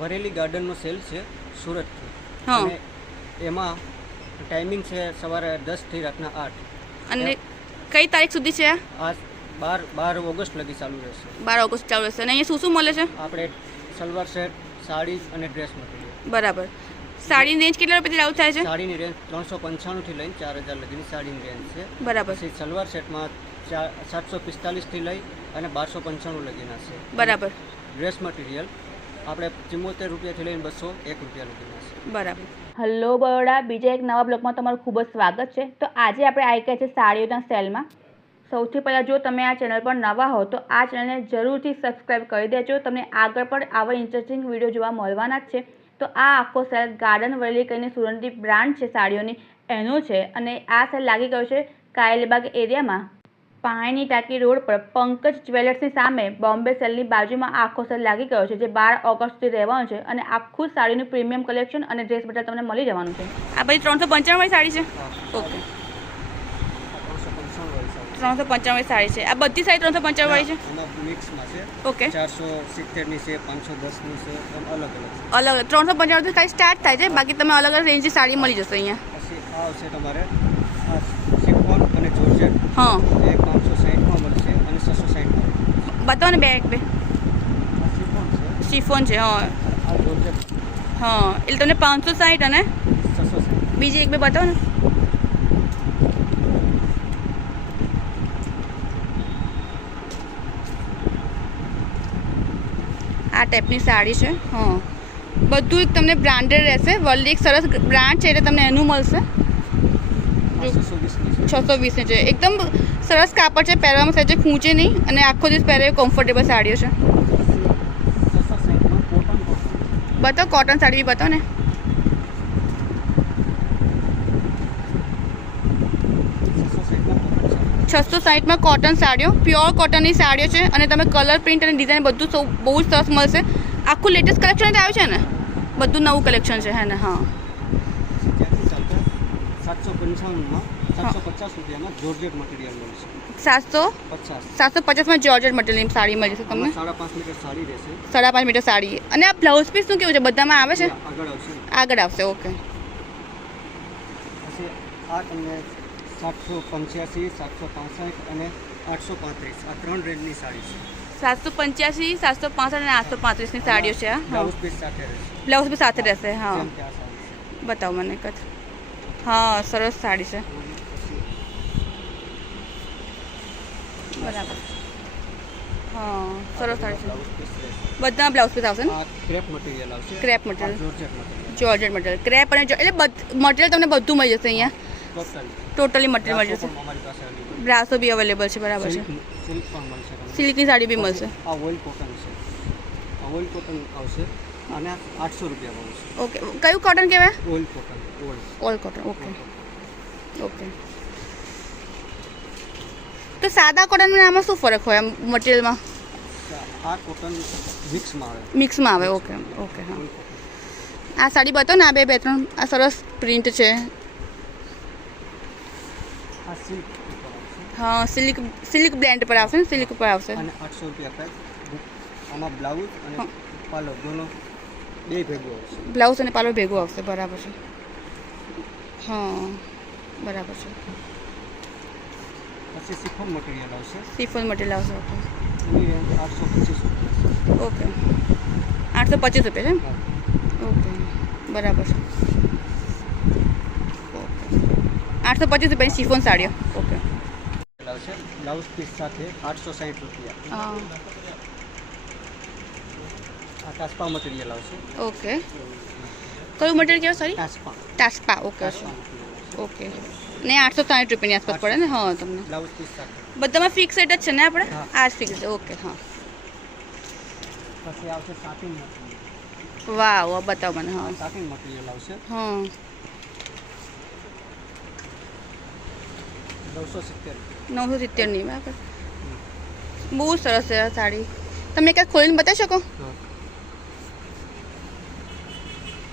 વરેલી ગાર્ડનનો cell છે સુરતથી. હા. અને એમાં ટાઈમિંગ છે સવારે 10 થી રાતના 8. અને કઈ તારીખ સુધી છે આ 12 ઓગસ્ટ લગી ચાલુ રહેશે. 12 ઓગસ્ટ ચાલુ રહેશે. અને અહીંયા શું મળે છે? આપણે સલવાર સેટ, સાડી અને ડ્રેસ મટીરિયલ. બરાબર. સાડીની રેન્જ કેટલા રૂપિયાથી ચાલુ થાય છે? સાડીની રેન્જ 395 થી લઈને 4000 લગીની સાડીની રેન્જ છે. બરાબર. પછી સલવાર સેટમાં 745 થી લઈ અને 1295 લગીના છે. બરાબર. ડ્રેસ મટીરિયલ આપણે 74 રૂપિયાથી લઈને 201 રૂપિયા લગીના છે. બરાબર. હલો બરોડા, બીજા એક નવા બ્લોગમાં તમારું ખૂબ જ સ્વાગત છે. તો આજે આપણે આવી ગયા છે સાડીઓના સેલમાં. સૌથી પહેલાં જો તમે આ ચેનલ પર નવા હો તો આ ચેનલને જરૂરથી સબસ્ક્રાઈબ કરી દેજો. તમને આગળ પણ આવા ઇન્ટરેસ્ટિંગ વિડીયો જોવા મળવાના જ છે. તો આ આખો સેલ ગાર્ડન વરેલી કરીને સુરતની બ્રાન્ડ છે સાડીઓની એનો છે. અને આ સેલ લાગી ગયો છે કાયલીબાગ એરિયામાં, પાણીની ટાંકી રોડ પર પંકજ જ્વેલર્સની સામે બોમ્બે સેલની બાજુમાં આખો સેલ લાગી ગયો છે, જે 12 ઓગસ્ટ સુધી રહેવાનો છે. અને આખું સાડીનું પ્રીમિયમ કલેક્શન અને ડ્રેસ બધા તમને મળી જવાનું છે. આ બધી 395 વાળી સાડી છે. ઓકે, 395 સાડી છે. આ બધી સાડી 395 વાળી છે. મિક્સમાં છે. ઓકે, 470 ની છે, 510 ની છે, એમ અલગ અલગ. 395 થી ખાલી સ્ટાર્ટ થાય છે. બાકી તમે અલગ અલગ રેન્જની સાડી મળી જશે અહીંયા. પછી આ આવશે તમારે સિફોન અને જોર્જેટ. હા, એ 560 માં મળશે અને 660 માં. બતાવો ને બે એક બે. આ સિફોન છે. શિફોન છે. હા આ જોર્જેટ હા, એટલે તમને 560 અને 660. બીજી એક બે બતાવો ને. આ ટાઈપની સાડી છે. હા, બધું એક તમને બ્રાન્ડેડ રહેશે. વર્લ્ડ એક સરસ બ્રાન્ડ છે એટલે તમને એનું મળશે. 620 ની છે. એકદમ સરસ કાપડ છે, પહેરવામાં સહેજે ખૂંચે નહીં અને આખો દિવસ પહેરે કમ્ફર્ટેબલ સાડીઓ છે. બતાવો કોટન સાડી બી બતાવો ને. 660 કોટન સાડીઓ, પ્યોર કોટનની સાડીઓ છે. અને તમે કલર પ્રિન્ટ અને ડિઝાઇન બધું બહુ જ સરસ મળશે. આખું લેટેસ્ટ કલેક્શન આવ્યું છે ને, બધું નવું કલેક્શન છે. હે ને? હા, 750 રૂપિયામાં જોર્જેટ મટીરિયલ મળશે. 750માં જોર્જેટ મટીરિયલની સાડી મળી જશે તમને. 5.5 મીટર સાડી રહેશે. 5.5 મીટર સાડી. અને આ બ્લાઉઝ પીસ શું કેવું છે? બધામાં આવે છે? આગળ આવશે. આગળ આવશે. ઓકે. પછી આ તમને 785, 765 અને 835 આ 3 રેન્જની સાડી છે. 785, 765 અને 835ની સાડીઓ છે. બ્લાઉઝ પીસ સાથે રહેશે. બ્લાઉઝ બી સાથે રહેશે. હા, જેમ કે આ સાડી છે. બતાવો મને એક જ. હા, સરસ સાડી છે. બરાબર. હા, સરસ સાડી છે. બ્લાઉઝ પીસ રહેશે. બધા બ્લાઉઝ પીસ આવશે ને? આ ક્રેપ મટીરિયલ આવશે. Crepe material, georgette material. Georgette material, crepe અને એટલે મટીરિયલ તમને બધું મળી જશે અહીંયા. ટોટલી મટીરિયલ મળી જશે. અમારી પાસે available. બ્રાસો બી અવેલેબલ છે. બરાબર છે. સિલ્ક પણ મળશે તમને. સિલ્કની સાડી બી મળશે. આ ઓઇલ કોટન છે. આ ઓઇલ કોટન આવશે અને 800 રૂપિયા ભાવ છે. ઓકે, કયું કોટન કહેવાય? Oil cotton. All cotton. Okay okay. તો સાદા કોટન આમાં શું ફરક હોય મટીરિયલમાં? આ કોટન મિક્સમાં આવે. મિક્સમાં આવે. Okay okay. હા, ઓઇલ કોટન. આ સાડી બતાવો ને. આ બે ત્રણ આ સરસ પ્રિન્ટ છે. આ સિલ્ક ઉપર આવશે હા, સિલ્ક બ્લેન્ડ પર આવશે ને, સિલ્ક પર આવશે. અને 800 રૂપિયા પ્રાઇસ. આમાં બ્લાઉઝ અને પાલો દોનો બે ભેગું આવશે. બ્લાઉઝ અને પાલો ભેગું આવશે. બરાબર છે. હા, બરાબર છે. પછી સિફોન મટીરિયલ આવશે. સિફોન મટીરિયલ આવશે. ઓકે એની રેન્જ 825 રૂપિયા. ઓકે, 825 રૂપિયા છે. ઓકે, બરાબર છે. ઓકે, 825 રૂપિયાની સિફોન સાડીઓ. ઓકે. આવશે બ્લાઉઝ પીસ સાથે 860 રૂપિયા. હા, આ કાસ્પા મટીરિયલ આવશે. ઓકે. કયું મટીરિયલ કહેવાય? સોરી, કાસ્પા. ટાસ્પા. Okay okay. ને 860 રૂપિયાની આસપાસ પડે ને? હા, તમને બ્લાઉઝ પીસ સાથે. બધામાં ફિક્સ રેટ જ છે ને આપણે? હા. આ જ ફિક્સ છે. ઓકે. હા, પછી આવશે સાટિન મટીરિયલ. વાવ, બતાવો મને. હા સાટિન મટીરિયલ આવશે. હા, 970ની. બરાબર. બહુ સરસ છે આ સાડી. તમે એક ખોલીને બતાવી શકો?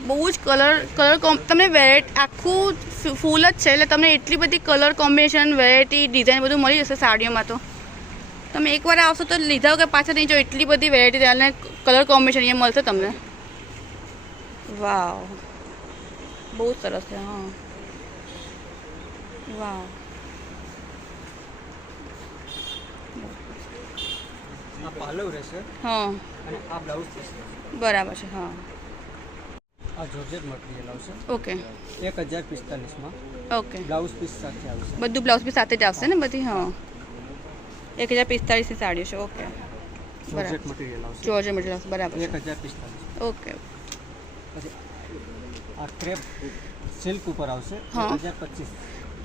બહુ જ કલર તમે વેરાયટી આખું ફૂલ જ છે એટલે તમને એટલી બધી કલર કોમ્બિનેશન, વેરાયટી, ડિઝાઇન બધું મળી જશે સાડીઓમાં. તો તમે એકવાર આવશો તો લીધા વગર પાછા નહીં જો, એટલી બધી વેરાયટી અને કલર કોમ્બિનેશન અહીંયા મળશે તમને. વાવ, બહુ સરસ છે. હા, વાવ. આ પાલવ રહેશે હા, અને આ બ્લાઉઝ પીસ રહેશે. બરાબર છે. હા, આ જોર્જેટ મટીરિયલ આવશે ઓકે 1045માં. ઓકે. બ્લાઉઝ પીસ સાથે આવશે. બધું બ્લાઉઝ પીસ સાથે જ આવશે ને બધી? હા, 1045ની સાડીઓ છે. ઓકે, જોર્જેટ મટીરિયલ આવશે. જોર્જેટ મટીરિયલ આવશે. બરાબર છે. 1045. ઓકે. પછી આ ક્રેપ સિલ્ક ઉપર આવશે હા. 1025.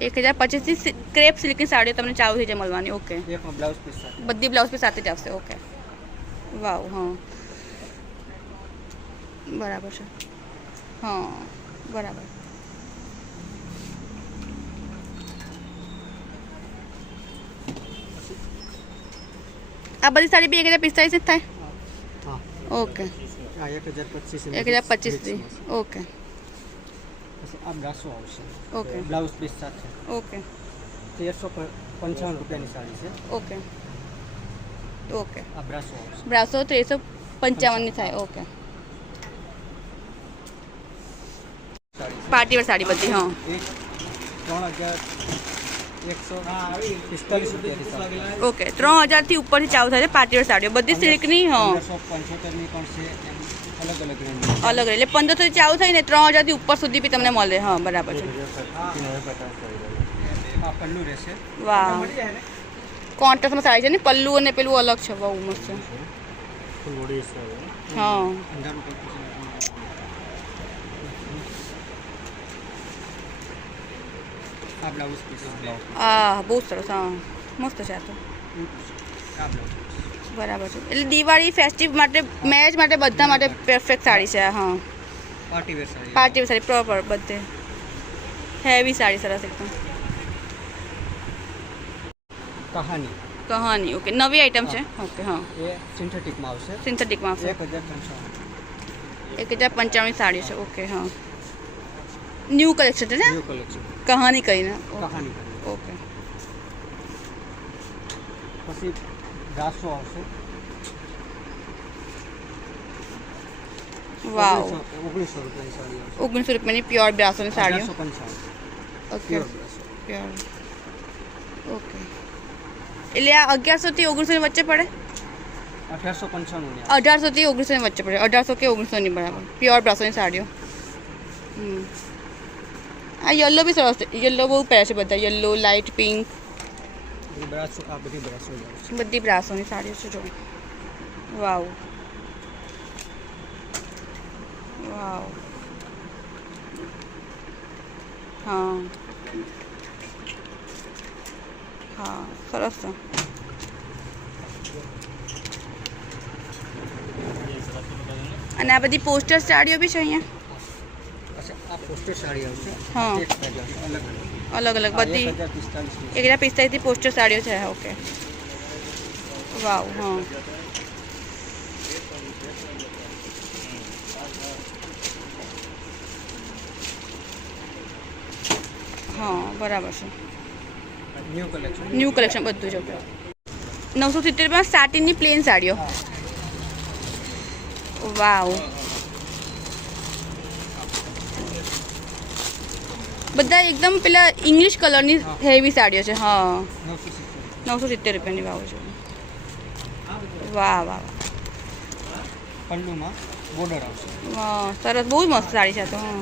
1025ની ક્રેપ સિલ્કની સાડીઓ તમને ચાલુ થઈ જાય મળવાની. ઓકે, એકમાં બ્લાઉઝ પીસ સાથે. બધી બ્લાઉઝ પીસ સાથે જ આવશે. ઓકે, વાવ. હા, બરાબર છે. હા, બરાબર. આ બધી સાડી બી 1045 જ થાય? હા, ઓકે, આ 1025. 1025ની. ઓકે, પછી આ બ્રાસો આવશે ઓકે, બ્લાઉઝ પીસ સાથે. ઓકે, 1355 રૂપિયાની સાડી છે. Okay, okay. આ બ્રાસો આવશે. બ્રાસો 1355ની થાય. ઓકે, સાડી પાર્ટીવેર સાડી બધી. હા, એક 3145 રૂપિયાની સાડી. ઓકે. 3000થી ઉપરથી ચાલુ થાય છે પાર્ટીવેર સાડીઓ બધી સિલ્કની. હા, 1575ની પણ છે. એમ અલગ અલગ રેન્જ. અલગ એટલે 1500થી ચાલુ થાય ને 3000થી ઉપર સુધી બી તમને મળે. હા, બરાબર છે. આ પલ્લુ રહેશે. વાહ, કોન્ટ્રાસ્ટમાં સાડી છે ને, પલ્લુ અને પેલું અલગ છે. બહુ મસ્ત છે. હા, અંધારું પણ છે. આ બ્લાઉઝ પીસ. આ બહુ સરસ. હા, મસ્ત છે. આ તો આ બ્લાઉઝ પીસ. બરાબર છે. એટલે દિવાળી ફેસ્ટિવ માટે, મેરેજ માટે, બધા માટે પરફેક્ટ સાડી છે. હા, party wear sari. Party sari proper બધે હેવી સાડી. સરસ એકદમ. કહાની કહાની. ઓકે, નવી આઈટમ છે. ઓકે. હા, એ સિન્થેટિકમાં આવશે. સિન્થેટિકમાં આવશે. 1055. 1055 સાડી છે. ઓકે. હા, ન્યૂ કલેક્શન છે ને ન્યુ કલેક્શન. કહાની કહીને. કહાની. ઓકે, પછી બ્રાસો આવશે. વાવ. 1900 રૂપિયાની સાડી આવશે. 1900 રૂપિયાની પ્યોર બ્રાસોની સાડીઓ. 1855. Okay, pure Brasso. Pure. Okay, એટલે આ 1100થી 1900 ની વચ્ચે પડે? 1895 ની. 1800થી 1900 ની વચ્ચે પડે. 1800 કે 1900 ની. બરાબર. પ્યોર બ્રાસોની સાડીઓ. આ યલો બી સરસ છે. યલો બહુ પહેરે છે બધા. યલો, લાઇટ પિંક, એ બ્રાસો. આ બધી બ્રાસો જ આવશે. બધી બ્રાસોની સાડીઓ છે. જો, વાવ, વાવ. હા, હા, સરસ છે. અને આ બધી પોસ્ટર સાડીઓ બી છે અહીંયા. અચ્છા, આ પોસ્ટર સાડી આવશે. હા. એક સાડી આવશે. અલગ અલગ. અલગ અલગ બધી 1045. 1045થી પોસ્ટર સાડીઓ છે. ઓકે, વાવ. હા, હા, બરાબર છે. New collection. ન્યૂ કલેક્શન બધું જ. ઓકે, 970માં સાટીનની પ્લેન સાડીઓ. વાવ, બધા એકદમ પેલા ઇંગ્લિશ કલરની હેવી સાડીઓ છે. હા, 970 રૂપિયાની. વાવ છે. વાહ, વાહ, વાહ. પલ્લુમાં બોર્ડર આવશે. વાહ, સરસ. બહુ મસ્ત સાડી છે આ તો. હા,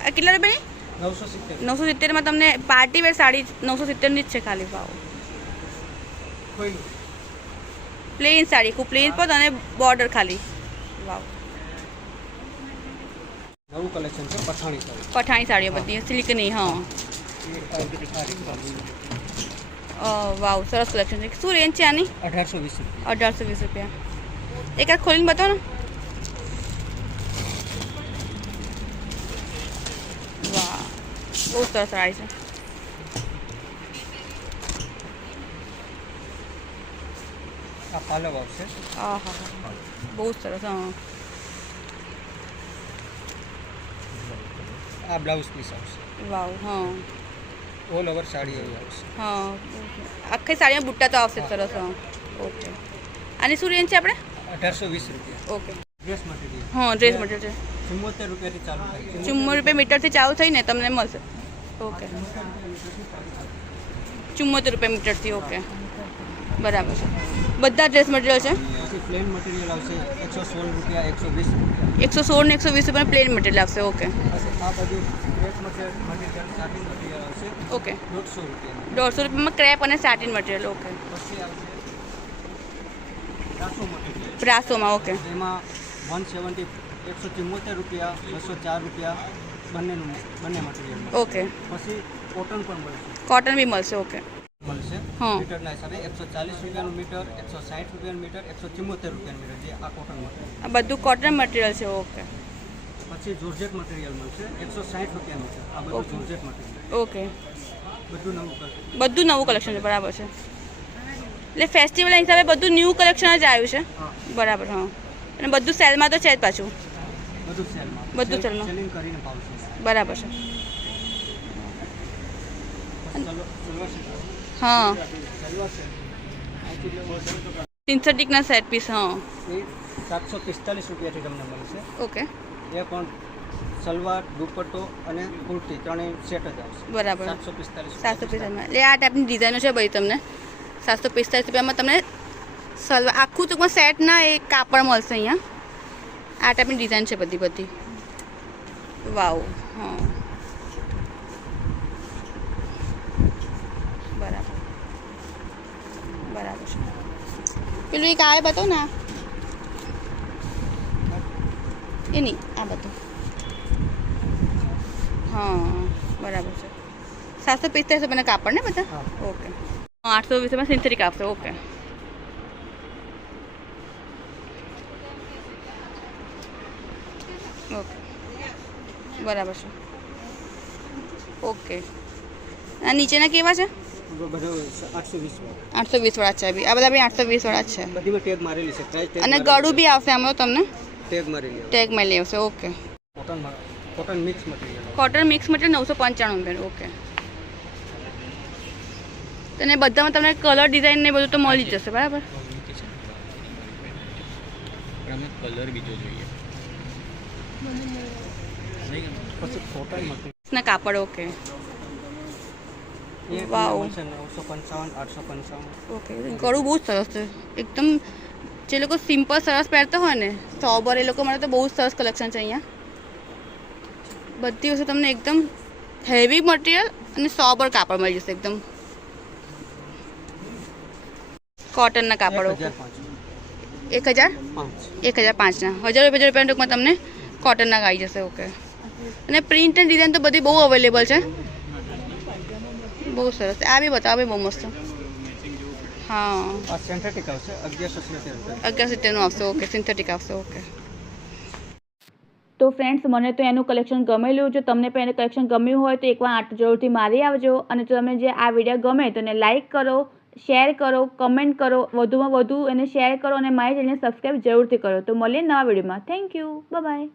આ કેટલા રૂપિયાની? 970. 970માં તમને પાર્ટી વેર સાડી 970ની જ છે ખાલી. વાવ, કોઈ પ્લેન સાડી. ખૂબ પ્લેન પર અને બોર્ડર ખાલી. વાવ, નવું કલેક્શન છે. પઠાણી સાડી. પઠાણી સાડીઓ બધી સિલ્કની. હા, વાવ, સરસ કલેક્શન છે. શું રેન્જ છે આની? 1820 રૂપિયા. 1820 રૂપિયા. એક આ ખોલીને બતાવો ને. વાહ, બહુ સરસ સાડી છે. આ પાલવ આવશે. હા, હા, હા, બહુ સરસ. હા, આ બ્લાઉઝ પીસ આવશે. વાવ. હા, ઓલ ઓવર સાડી એવી આવશે. હા, આખી સાડીમાં બુટ્ટા તો આવશે. સરસ. હા, ઓકે. આની શું રેન્જ છે આપણે? 1820 રૂપિયા. ઓકે. ડ્રેસ મટીરિયલ હા ડ્રેસ મટીરિયલ છે 74 રૂપિયાથી ચાલુ થાય છે 74 રૂપિયા મીટરથી ચાલુ થઈને તમને મળશે ઓકે 74 રૂપિયા મીટરથી ઓકે બરાબર છે બધા ડ્રેસ મટીરિયલ છે પછી પ્લેન મટીરિયલ આવશે 116 રૂપિયા 120 રૂપિયા 116 ને 120 રૂપિયા પ્લેન મટીરિયલ આવશે ઓકે પછી આ બધું ડ્રેસ મટીરિયલ સાટિન મટીરિયલ આવશે ઓકે 150 રૂપિયા 150 રૂપિયામાં ક્રેપ અને સાટિન મટીરિયલ ઓકે પછી આવશે બ્રાસો મટીરિયલ બ્રાસોમાં ઓકે એમાં 170 174 રૂપિયા 204 રૂપિયા બંને મટીરિયલ ઓકે પછી કોટન પણ મળશે કોટન બી મળશે ઓકે મળશે હા. મીટરના હિસાબે 140 રૂપિયાનું મીટર 160 રૂપિયાનું મીટર 174 રૂપિયાનું મીટર જે આ કોટન મટીરિયલ આ બધું કોટન મટીરિયલ છે ઓકે પછી જોર્જેટ મટીરિયલ મળશે 160 રૂપિયા મીટર આ બધું ઓકે. જોર્જેટ મટીરિયલ ઓકે બધું નવું કરશે બધું નવું કલેક્શન છે બરાબર છે એટલે ફેસ્ટિવલ હિસાબે બધું ન્યૂ કલેક્શન જ આવ્યું છે હા બરાબર હા અને બધું સેલમાં તો છે જ પાછું બધું સેલમાં બધું સેલમાં. સેલિંગ કરીને ભાવ છે બરાબર છે પછી સલવાર સેટ હા સલવાર સેટ સિન્થેટિકના સેટ પીસ હા એ 745 રૂપિયાથી તમને મળશે ઓકે એ પણ સલવાર દુપટ્ટો અને કુર્તી ત્રણેય સેટ જ આવશે બરાબર 745 745 એટલે આ ટાઈપની ડિઝાઇનો છે ભાઈ તમને 745 રૂપિયામાં તમને સલવાર આખું ટૂંકમાં સેટના એક કાપડ મળશે અહીંયા આ ટાઈપની ડિઝાઇન છે બધી વાવ હા બરાબર બરાબર છે પેલું એક આવે બતાવો ને એ નહીં આ બધું હા બરાબર છે 745 રૂપિયાના કાપડ ને બધા હા. ઓકે 820 રૂપિયામાં સિન્થેટિક આપશે ઓકે ઓકે બરાબર છે ઓકે આ નીચેના કેવા છે બધું 820 વાળા 820 વાળા છે બી આ બધા બી 820 વાળા જ છે બધીમાં ટેગ મારેલી છે પ્રાઇસ ટેગ અને ગળું બી આવશે આમાં તમને ટેગ મારેલી ટેગ મળી આવશે okay cotton mix material cotton mix material 995 રૂપિયા ઓકે અને બધામાં તમને કલર ડિઝાઇન ને બધું તો મળી જ જશે બરાબર કલર બીજો જોઈએ પછી કોટન મટીરિયલ ના કાપડ ઓકે એ વાવ. મળશે 955 855 ઓકે ગળું બહુ જ સરસ છે એકદમ જે લોકો સિમ્પલ સરસ પહેરતા હોય ને સોબર એ લોકો માટે તો બહુ જ સરસ કલેક્શન છે અહીંયા બધી વસ્તુ તમને એકદમ હેવી મટીરિયલ અને સોબર કાપડ મળી જશે એકદમ કોટનના કાપડ ઓકે 1000 1005ના 1000 રૂપિયાના ટૂંકમાં તમને કોટનના આવી જશે ઓકે અને પ્રિન્ટ એન્ડ ડિઝાઇન તો બધી બહુ અવેલેબલ છે બહુ સરસ આ બી બતાવો આ બી બહુ મસ્ત હા આ સિન્થેટિક આવશે 1170 1170નું આવશે ઓકે સિન્થેટિક આવશે ઓકે તો ફ્રેન્ડ્સ મને તો એનું કલેક્શન ગમેલું જો તમને પણ એનું કલેક્શન ગમ્યું હોય તો એકવાર આટ જરૂરથી મારી આવજો અને જો તમને જે આ વિડીયો ગમે તો એને લાઇક કરો શેર કરો કમેન્ટ કરો વધુમાં વધુ એને શેર કરો અને મારી ચેનલને સબસ્ક્રાઈબ જરૂરથી કરો તો મળીએ નવા વિડીયોમાં થેન્ક યુ બાય